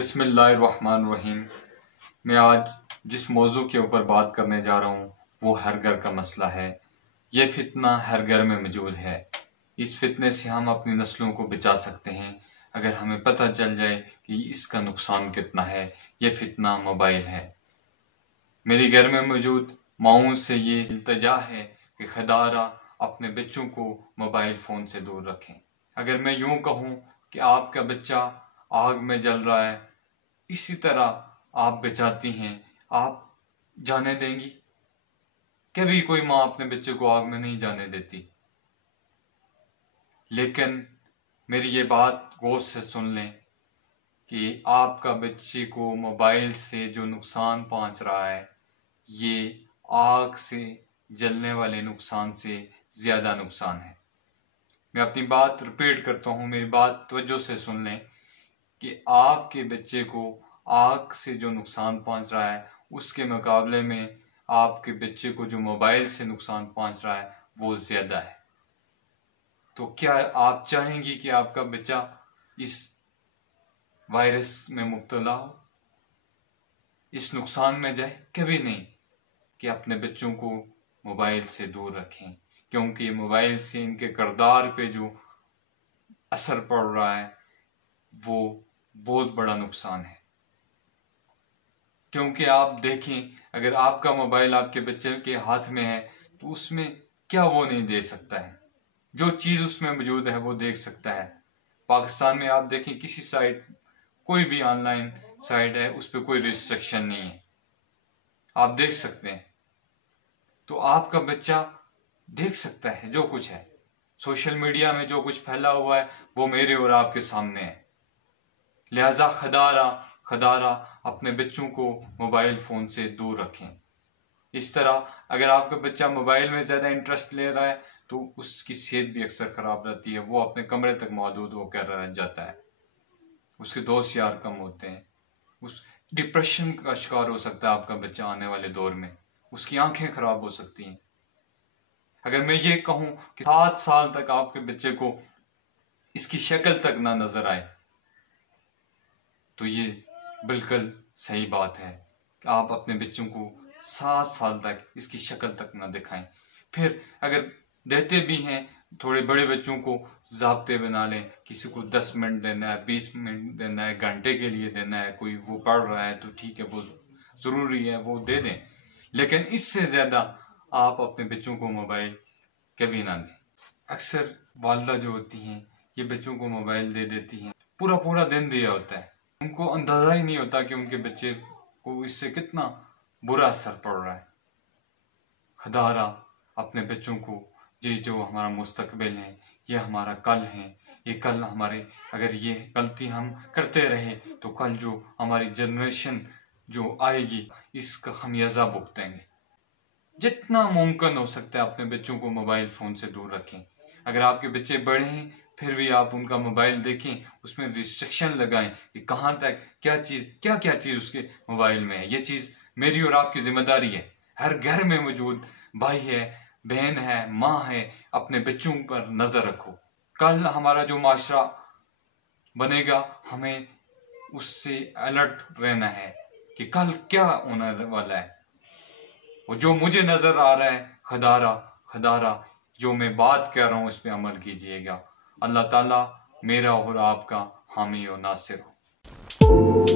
बिस्मिल्लाहिर्रहमानिर्रहीम। मैं आज जिस मौजू के ऊपर बात करने जा रहा हूँ वो हर घर का मसला है। ये फितना हर घर में मौजूद है। इस फितने से हम अपनी नस्लों को बचा सकते हैं अगर हमें पता चल जाए कि इसका नुकसान कितना है। ये फितना मोबाइल है। मेरे घर में मौजूद माओं से ये इल्तजा है कि खुदारा अपने बच्चों को मोबाइल फ़ोन से दूर रखें। अगर मैं यूं कहूँ कि आपका बच्चा आग में जल रहा है, इसी तरह आप बचाती हैं, आप जाने देंगी? कभी कोई माँ अपने बच्चे को आग में नहीं जाने देती। लेकिन मेरी ये बात गौर से सुन लें कि आपका बच्चे को मोबाइल से जो नुकसान पहुंच रहा है, ये आग से जलने वाले नुकसान से ज्यादा नुकसान है। मैं अपनी बात रिपीट करता हूँ, मेरी बात तवज्जो से सुन लें कि आपके बच्चे को आग से जो नुकसान पहुंच रहा है उसके मुकाबले में आपके बच्चे को जो मोबाइल से नुकसान पहुंच रहा है वो ज्यादा है। तो क्या आप चाहेंगी कि आपका बच्चा इस वायरस में मुब्तला हो, इस नुकसान में जाए? कभी नहीं। कि अपने बच्चों को मोबाइल से दूर रखें, क्योंकि मोबाइल से इनके किरदार पे जो असर पड़ रहा है वो बहुत बड़ा नुकसान है। क्योंकि आप देखें, अगर आपका मोबाइल आपके बच्चे के हाथ में है तो उसमें क्या वो नहीं दे सकता है? जो चीज उसमें मौजूद है वो देख सकता है। पाकिस्तान में आप देखें, किसी साइट, कोई भी ऑनलाइन साइट है, उस पर कोई रिस्ट्रिक्शन नहीं है, आप देख सकते हैं। तो आपका बच्चा देख सकता है जो कुछ है। सोशल मीडिया में जो कुछ फैला हुआ है वो मेरे और आपके सामने है। लिहाजा खदारा अपने बच्चों को मोबाइल फोन से दूर रखें। इस तरह अगर आपका बच्चा मोबाइल में ज्यादा इंटरेस्ट ले रहा है तो उसकी सेहत भी अक्सर खराब रहती है। वो अपने कमरे तक महदूद होकर रह जाता है, उसके दोस्त यार कम होते हैं, उस डिप्रेशन का शिकार हो सकता है आपका बच्चा आने वाले दौर में, उसकी आंखें खराब हो सकती हैं। अगर मैं ये कहूं कि 7 साल तक आपके बच्चे को इसकी शक्ल तक ना नजर आए तो ये बिल्कुल सही बात है कि आप अपने बच्चों को 7 साल तक इसकी शक्ल तक ना दिखाएं। फिर अगर देते भी हैं, थोड़े बड़े बच्चों को ज़ाब्ते बना लें। किसी को 10 मिनट देना है, 20 मिनट देना है, घंटे के लिए देना है। कोई वो पढ़ रहा है तो ठीक है, वो ज़रूरी है, वो दे दें। लेकिन इससे ज़्यादा आप अपने बच्चों को मोबाइल कभी ना दें। अक्सर वालिदा जो होती हैं ये बच्चों को मोबाइल दे देती हैं, पूरा पूरा दिन दिया होता है, उनको अंदाजा ही नहीं होता कि उनके बच्चे को इससे कितना बुरा असर पड़ रहा है। खुदारा अपने बच्चों को, ये जो हमारा मुस्तकबिल है, ये हमारा कल है, ये कल हमारे, अगर ये गलती हम करते रहे तो कल जो हमारी जनरेशन जो आएगी इसका खमियाजा भुगतेंगे। जितना मुमकिन हो सकता है अपने बच्चों को मोबाइल फोन से दूर रखें। अगर आपके बच्चे बड़े हैं फिर भी आप उनका मोबाइल देखें, उसमें रिस्ट्रिक्शन लगाएं कि कहाँ तक क्या चीज उसके मोबाइल में है। ये चीज मेरी और आपकी जिम्मेदारी है। हर घर में मौजूद भाई है, बहन है, माँ है, अपने बच्चों पर नजर रखो। कल हमारा जो माशरा बनेगा हमें उससे अलर्ट रहना है कि कल क्या होने वाला है। और जो मुझे नजर आ रहा है, खदारा जो मैं बात कर रहा हूँ उस पर अमल कीजिएगा। अल्लाह ताला मेरा और आपका हामी और नासिर हो।